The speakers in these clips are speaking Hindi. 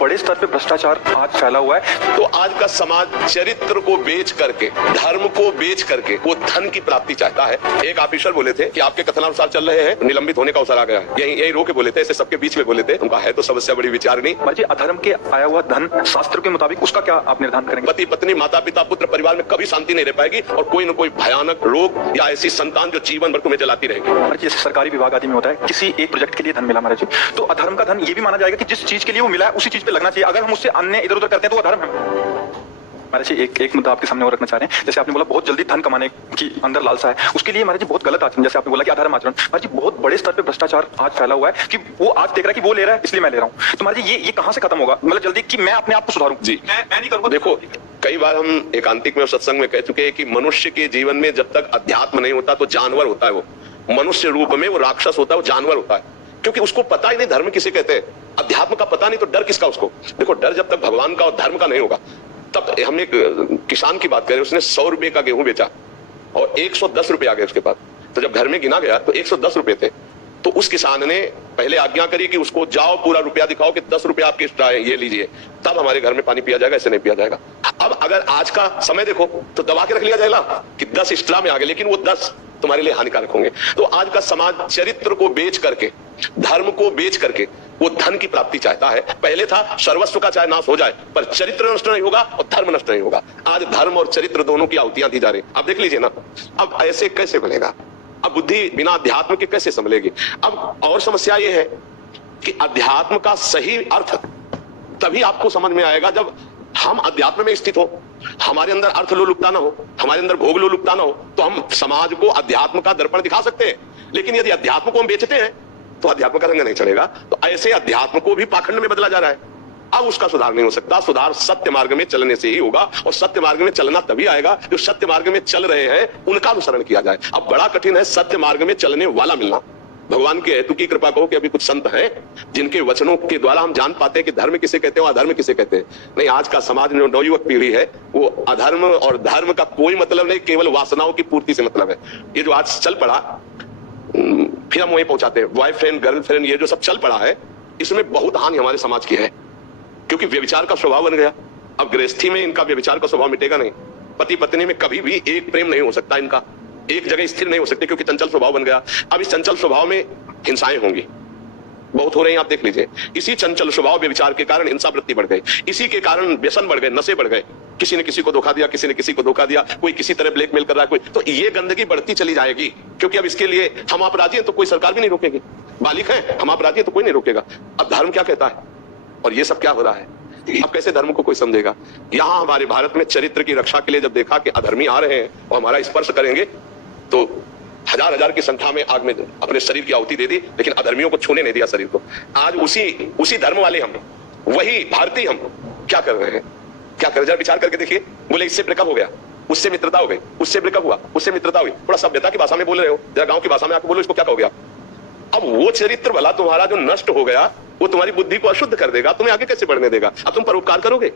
बड़े स्तर पे भ्रष्टाचार आज फैला हुआ है। तो आज का समाज चरित्र को बेच करके, धर्म को बेच करके वो धन की प्राप्ति चाहता है। एक ऑफिसर बोले थे कि आपके कथनानुसार चल रहे हैं, निलंबित होने का अवसर आ गया है। यही रो के बोले थे, ऐसे सबके बीच में बोले थे। उनका है तो समस्या बड़ी विचारणी। अधर्म के आया हुआ धन शास्त्र के मुताबिक उसका क्या आप निर्धारण करेंगे? पति पत्नी, माता पिता, पुत्र परिवार में कभी शांति नहीं रह पाएगी और कोई न कोई भयानक रोग या ऐसी संतान जो जीवन भर तुम्हें जलाती रहेगी। जैसे सरकारी विभाग आदि में होता है, किसी एक प्रोजेक्ट के लिए धन मिला महाराज जी, तो अधर्म का धन ये भी माना जाएगा कि जिस चीज के लिए वो मिला है उसी चीज पे लगना चाहिए। अगर हम उससे अन्य इधर उधर करते हैं तो वो अधर्म है। महाराज जी एक मुद्दा आपके सामने और रखना चाह रहे हैं। जैसे आपने बोला बहुत जल्दी धन कमाने की अंदर लालसा है, उसके लिए महाराज जी बहुत गलत आचरण, जैसे आपने बोला कि अधर्म आचरण। महाराज जी बहुत बड़े स्तर पे भ्रष्टाचार आज फैला हुआ है कि वो आज देख रहा है कि वो ले रहा है इसलिए मैं ले रहा हूँ। तो महाराज जी ये कहाँ से खत्म होगा? मतलब जल्दी कि मैं अपने आप को सुधारूं जी, मैं नहीं करूंगा। देखो, कई बार हम एकांतिक में और सत्संग में कह चुके हैं कि मनुष्य के जीवन में जब तक अध्यात्म नहीं होता तो जानवर होता है। वो मनुष्य रूप में वो राक्षस होता है, वो जानवर होता है, क्योंकि उसको पता ही नहीं धर्म किसे कहते हैं, अध्यात्म का पता नहीं, तो डर किसका उसको? देखो, डर जब तक भगवान का और धर्म का नहीं होगा तब। हम एक किसान की बात करें, उसने 100 रुपए का गेहूं बेचा और 110 रुपए आ गए उसके पास। तो जब घर में गिना गया तो 110 रुपए थे। तो उस किसान ने पहले आज्ञा करी कि उसको जाओ पूरा रुपया दिखाओ कि 10 रुपया आपके एक्स्ट्रा है, ये लीजिए, तब हमारे घर में पानी पिया जाएगा, ऐसे नहीं पिया जाएगा। अब अगर आज का समय देखो तो दबा के रख लिया जाएगा कि 10 एक्स्ट्रा में आ गए, लेकिन वो 10 तुम्हारे लिए हानिकारक होंगे। तो आज का समाज चरित्र को बेच करके, धर्म को बेच करके वो धन की प्राप्ति चाहता है। पहले था सर्वस्व का चाहे नाश हो जाए पर चरित्र नष्ट नहीं होगा और धर्म नष्ट नहीं होगा। आज धर्म और चरित्र दोनों की आहुतियां दी जा रही। अब देख लीजिए ना, अब ऐसे कैसे बनेगा? अब बुद्धि बिना अध्यात्म के कैसे संभलेगी? अब और समस्या ये है कि अध्यात्म का सही अर्थ तभी आपको समझ में आएगा जब हम अध्यात्म में स्थित हो, हमारे अंदर अर्थ लोलुपता ना हो, हमारे अंदर भोग लोलुपता ना हो, तो हम समाज को अध्यात्म का दर्पण दिखा सकते हैं। लेकिन यदि अध्यात्म को हम बेचते हैं तो अध्यात्म का रंग नहीं चढ़ेगा। तो ऐसे अध्यात्म को भी पाखंड में बदला जा रहा है। अब उसका सुधार नहीं हो सकता। सुधार सत्य मार्ग में चलने से ही होगा, और सत्य मार्ग में चलना तभी आएगा जो सत्य मार्ग में चल रहे हैं उनका अनुसरण किया जाए। अब बड़ा कठिन है सत्य मार्ग में चलने वाला मिलना। भगवान के हेतु की कृपा कहो कि अभी कुछ संत हैं जिनके वचनों के द्वारा हम जान पाते हैं कि धर्म किसे कहते हैं और अधर्म किसे कहते हैं। नहीं, आज का समाज जो नवयुवक पीढ़ी है वो अधर्म और धर्म का कोई मतलब नहीं, केवल वासनाओं की पूर्ति से मतलब है। ये जो आज चल पड़ा, फिर हम वहीं पहुंचाते हैं, बॉयफ्रेंड गर्लफ्रेंड, ये जो सब चल पड़ा है, इसमें बहुत हानि हमारे समाज की है, क्योंकि व्यभिचार का स्वभाव बन गया। अब गृहस्थी में इनका व्यभिचार का स्वभाव मिटेगा नहीं। पति पत्नी में कभी भी एक प्रेम नहीं हो सकता, इनका एक जगह स्थिर नहीं हो सकते, क्योंकि चंचल स्वभाव बन गया। अब इस चंचल स्वभाव में हिंसाएं होंगी, बहुत हो रही हैं, आप देख लीजिए। इसी चंचल स्वभाव व्यभिचार के कारण हिंसा वृत्ति बढ़ गई, इसी के कारण व्यसन बढ़ गए, नशे बढ़ गए। किसी ने किसी को धोखा दिया, किसी ने किसी को धोखा दिया, कोई किसी तरह ब्लैकमेल कर रहा है कोई, तो ये गंदगी बढ़ती चली जाएगी। क्योंकि अब इसके लिए हम आप राजी हैं तो कोई सरकार भी नहीं रोकेगी, बालिक है हम आप राजी हैं तो कोई नहीं रोकेगा। अब धर्म क्या कहता है और ये सब क्या हो रहा है, अब कैसे धर्म को कोई समझेगा? यहाँ हमारे भारत में चरित्र की रक्षा के लिए जब देखा कि अधर्मी आ रहे हैं और हमारा स्पर्श करेंगे, तो हजार हजार की संख्या में आग में अपने शरीर की आहुति दे दी, लेकिन अधर्मियों को छूने नहीं दिया शरीर को। आज उसी धर्म वाले हम, वही भारतीय हम क्या कर रहे हैं, क्या कर? जरा विचार करके देखिए। बोले इससे ब्रेकअप हो गया, उससे मित्रता हो गई, उससे ब्रेकअप हुआ, उससे मित्रता हुई। थोड़ा सभ्यता की भाषा में बोल रहे हो, जरा गांव की भाषा में आके बोलो इसको क्या कहोगे आप? अब वो चरित्र भला तुम्हारा जो नष्ट हो गया वो तुम्हारी बुद्धि को अशुद्ध कर देगा, तुम्हें आगे कैसे बढ़ने देगा? अब तुम परोपकार करोगे?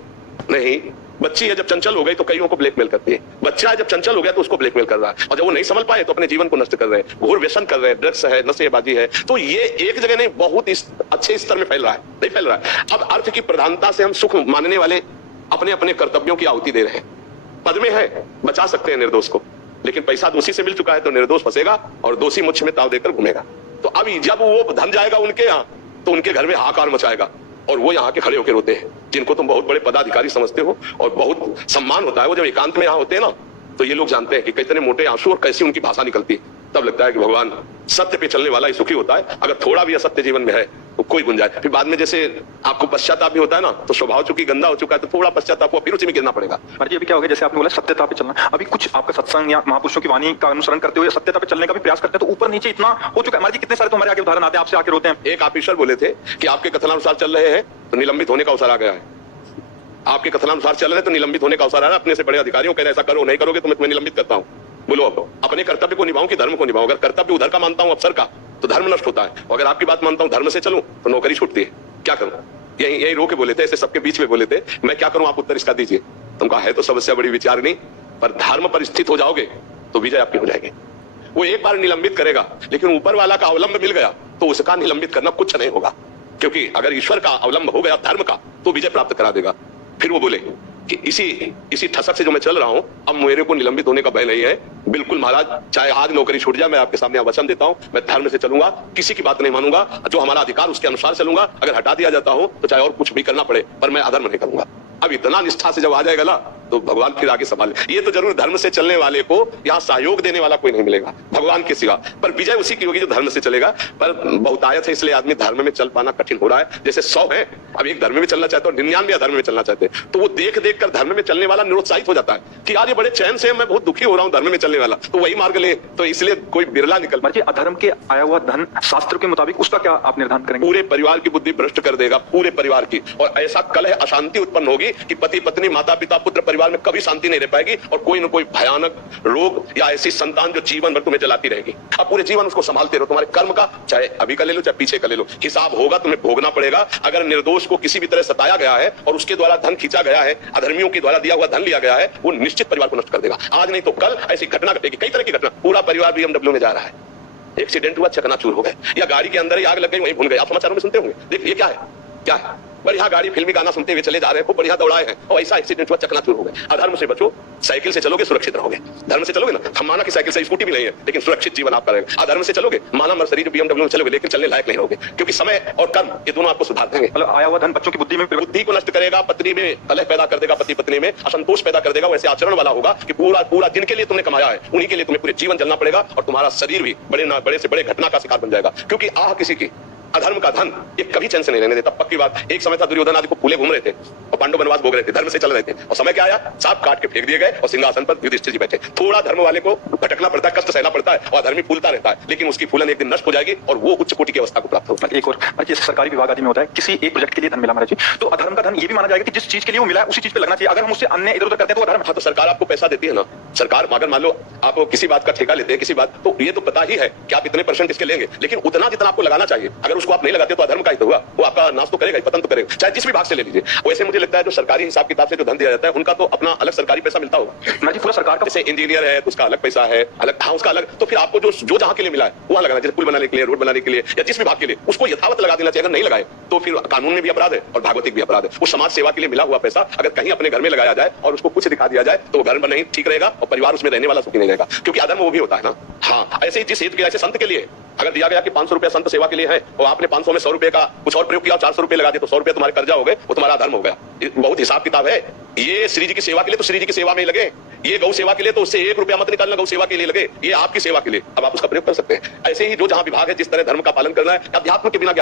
नहीं। बच्ची है जब चंचल हो गई तो कईयों को ब्लैकमेल करती है, बच्चा है जब चंचल हो गया तो उसको ब्लैकमेल कर रहा है, और जब वो नहीं समझ पाए तो अपने जीवन को नष्ट कर रहे हैं, घोर व्यसन कर रहे हैं, ड्रग्स है, नशेबाजी है। तो ये एक जगह नहीं, बहुत अच्छे स्तर में फैल रहा है, नहीं फैल रहा है। अब अर्थ की प्रधानता से हम सुख मानने वाले अपने अपने कर्तव्यों की आहुति दे रहे हैं। पद में है, बचा सकते हैं निर्दोष को, लेकिन पैसा दोषी से मिल चुका है तो निर्दोष फंसेगा और दोषी मुझ में ताव देकर घूमेगा। तो अब जब वो धन जाएगा उनके यहाँ तो उनके घर में हाहाकार मचाएगा, और वो यहाँ के खड़े होकर रोते हैं जिनको तुम बहुत बड़े पदाधिकारी समझते हो और बहुत सम्मान होता है। वो जब एकांत में यहाँ होते हैं ना तो ये लोग जानते हैं कि कितने मोटे आंसू और कैसी उनकी भाषा निकलती है। तब लगता है कि भगवान, सत्य पे चलने वाला ही सुखी होता है। अगर थोड़ा भी असत्य जीवन में है तो कोई गुंजाइश, फिर बाद में जैसे आपको पश्चाताप भी होता है ना, तो स्वभाव चूंकि गंदा हो चुका है तो थोड़ा पश्चाताप हुआ, फिर उसी में गिरना पड़ेगा। जी अभी क्या हो गया, जैसे आपने बोला सत्यता पे चलना, अभी कुछ आपका सत्संग या महापुरुषों की वाणी का अनुसरण करते हुए सत्यता पे चलने का भी प्रयास करते हैं तो ऊपर नीचे इतना हो चुका है। कितने सारे तो हमारे आगे उदाहरण आते हैं, आपसे आके रोते हैं। एक ऑफिसर बोले थे कि आपके कथनानुसार चल रहे हैं तो निलंबित होने का अवसर आ गया है। आपके कथनानुसार चल रहे हैं तो निलंबित होने का अवसर आ रहा है। अपने से बड़े अधिकारियों कह रहे ऐसा करो, नहीं करोगे तो मैं तुम्हें निलंबित करता हूँ। बोलो अब अपने कर्तव्य को निभाऊं कि धर्म को निभाऊं? अगर कर्तव्य उधर का मानता हूं अफसर का तो धर्म नष्ट होता है, और अगर आपकी बात मानता हूं धर्म से चलूं तो नौकरी छूटती है। क्या करूं? यही रो के बोले थे, ऐसे सबके बीच में बोले थे। मैं क्या करूं, आप उत्तर इसका दीजिए। तुमका है तो समस्या बड़ी विचारणी, पर धर्म पर स्थित हो जाओगे तो विजय आपकी हो जाएगी। वो एक बार निलंबित करेगा, लेकिन ऊपर वाला का अवलंब मिल गया तो उसका निलंबित करना कुछ नहीं होगा। क्योंकि अगर ईश्वर का अवलंब हो गया धर्म का तो विजय प्राप्त करा देगा। फिर वो बोले कि इसी ठसक से जो मैं चल रहा हूं, अब मेरे को निलंबित होने का भय नहीं है। बिल्कुल महाराज, चाहे आज नौकरी छूट जाए, मैं आपके सामने वचन देता हूं, मैं धर्म से चलूंगा, किसी की बात नहीं मानूंगा, जो हमारा अधिकार उसके अनुसार चलूंगा। अगर हटा दिया जाता हो तो चाहे और कुछ भी करना पड़े, पर मैं अधर्म नहीं करूंगा। अब इतना निष्ठा से जब आ जाएगा ना, तो भगवान फिर आगे संभाले। ये तो जरूर धर्म से चलने वाले को यहाँ सहयोग देने वाला कोई नहीं मिलेगा भगवान के सिवा, पर विजय उसी की होगी जो धर्म से चलेगा। पर बहुतायत है, इसलिए आदमी धर्म में चल पाना कठिन हो रहा है। जैसे 100 है, अब एक धर्म में चलना चाहते हो, 99 अधर्म में चलना चाहते हैं, तो वो देख देख कर धर्म में चलने वाला निरुत्साहित हो जाता है कि यार ये बड़े चैन से, मैं बहुत दुखी हो रहा हूँ धर्म में चलने वाला, तो वही मार्ग ले। तो इसलिए कोई बिरला निकल। अधर्म के आया हुआ धन शास्त्र के मुताबिक उसका क्या आप निर्धारण करेंगे? पूरे परिवार की बुद्धि भ्रष्ट कर देगा, पूरे परिवार की, और ऐसा कलह अशांति उत्पन्न होगी कि पति पत्नी माता पिता पुत्र परिवार में कभी शांति नहीं रह पाएगी, और कोई ना कोई भयानक रोग या ऐसी संतान जो जीवन भर तुम्हें जलाती रहेगी। अब पूरे जीवन उसको संभालते रहो। तुम्हारे कर्म का, चाहे अभी का ले लो चाहे पीछे का ले लो, हिसाब होगा, तुम्हें भोगना पड़ेगा। अगर निर्दोष को किसी भी तरह सताया गया है और उसके द्वारा धन खींचा गया है, अधर्मियों के द्वारा दिया हुआ धन लिया गया है, वो निश्चित परिवार को नष्ट कर देगा। आज नहीं तो कल ऐसी घटना घटेगी, कई तरह की घटना। पूरा परिवार BMW में जा रहा है, एक्सीडेंट हुआ, चकनाचूर हो गए, या गाड़ी के अंदर ही आग लग गई, वहीं भून गए। आप समाचारों में सुनते होंगे, देखिए क्या है, क्या है, बढ़िया गाड़ी फिल्मी गाना सुनते हुए चले जा रहे हैं, खूब बढ़िया दौड़ाए हैं, और ऐसा एक्सीडेंट हुआ, चकनाचूर हो गए। अधर्म से बचो, साइकिल से चलोगे सुरक्षित रहोगे। धर्म से चलोगे ना, हम माना कि साइकिल से स्कूटी भी नहीं है, लेकिन सुरक्षित जीवन आपका रहेगा। अधर्म से चलोगे, माना मर्सिडीज BMW में चलोगे, लेकिन चलने लायक नहीं रहोगे, क्योंकि समय और कर्म ये दोनों आपको सुधार देंगे। मतलब आया हुआ धन बच्चों की बुद्धि को नष्ट करेगा, पत्नी में कलह पैदा कर देगा, पति पत्नी में असंतोष पैदा कर देगा। वैसे आचरण वाला होगा कि पूरा जिनके लिए तुमने कमाया है उन्हीं के लिए तुम्हें पूरे जीवन चलना पड़ेगा, और तुम्हारा शरीर भी बड़े से बड़े घटना का शिकार बन जाएगा। क्योंकि आह किसी की, अधर्म का धन ये कभी चैन से नहीं रहने देता। पक्की बात, एक समय था दुर्योधन आदि को फूले घूम रहे थे और पांडव वनवास भोग रहे थे, धर्म से चल रहे थे, और समय क्या आया, सांप काट के फेंक दिए गए और सिंहासन पर युधिष्ठिर जी बैठे। थोड़ा धर्म वाले को भटकना पड़ता है, कष्ट सहना पड़ता है, और अधर्मी फूलता रहता है, लेकिन उसकी फूलन एक दिन नष्ट हो जाएगी और वो उच्च कोटि की अवस्था को प्राप्त होगा। एक और जैसे सरकारी विभाग आदि में होता है, किसी एक प्रोजेक्ट के लिए धन मिला महाराज जी, तो अधर्म का धन ये भी माना जाएगा कि जिस चीज के लिए वो मिला है उसी चीज पे लगना चाहिए। अगर हम उससे अन्य इधर उधर करते हैं तो अधर्म। हाँ, तो सरकार आपको पैसा देती है ना। सरकार अगर मान लो आप किसी बात का ठेका लेते हैं, किसी बात, तो ये तो पता ही है कि आप इतने % इसके लेंगे, लेकिन उतना जितना आपको लगाना चाहिए, अगर उसको आप नहीं लगाते तो अधर्म का ही तो हुआ, वो आपका नाश तो करेगा, पतन तो करेगा, चाहे जिस भी भाग से ले लीजिए। वैसे मुझे लगता है जो सरकारी हिसाब किताब से जो धन दिया जाता है, उनका तो अपना अलग सरकारी पैसा मिलता होगा जी, पूरा सरकार का। जैसे इंजीनियर है तो उसका अलग पैसा है, अलग, हाँ उसका अलग। तो फिर आपको जो जहां के लिए मिला है वहां लगाना, जैसे पुल बनाने के लिए, रोड बनाने के लिए, या जिस विभाग के लिए, उसको यथावत लगा देना चाहिए। अगर नहीं लगाए तो फिर कानून में भी अपराध है और भागवतिक भी अपराध है। वो समाज सेवा के लिए मिला हुआ पैसा अगर कहीं अपने घर में लगाया जाए और उसको कुछ दिखा दिया जाए, तो घर में नहीं ठीक रहेगा और परिवार उसमें रहने वाला सुखी नहीं रहेगा, क्योंकि अधर्म वो भी होता है ना। हाँ, ऐसे ही जिस हित के, ऐसे संत के लिए अगर दिया गया कि 500 रुपया संत सेवा के लिए है, और आपने 500 में 100 रुपए का कुछ और प्रयोग किया, 400 रुपए लगा दिए, तो 100 रुपए तुम्हारे कर्जा हो गए, वो तुम्हारा धर्म हो गया। बहुत हिसाब किताब है। ये श्री जी की सेवा के लिए तो श्री जी की सेवा में लगे, ये गौ सेवा के लिए तो उससे 1 रुपया मत निकालना, गौ सेवा के लिए लगे, ये आपकी सेवा के लिए, अब आप उसका प्रयोग कर सकते हैं। ऐसे ही जो जहां विभाग है, जिस तरह धर्म का पालन करना है, अध्यात्म के बिना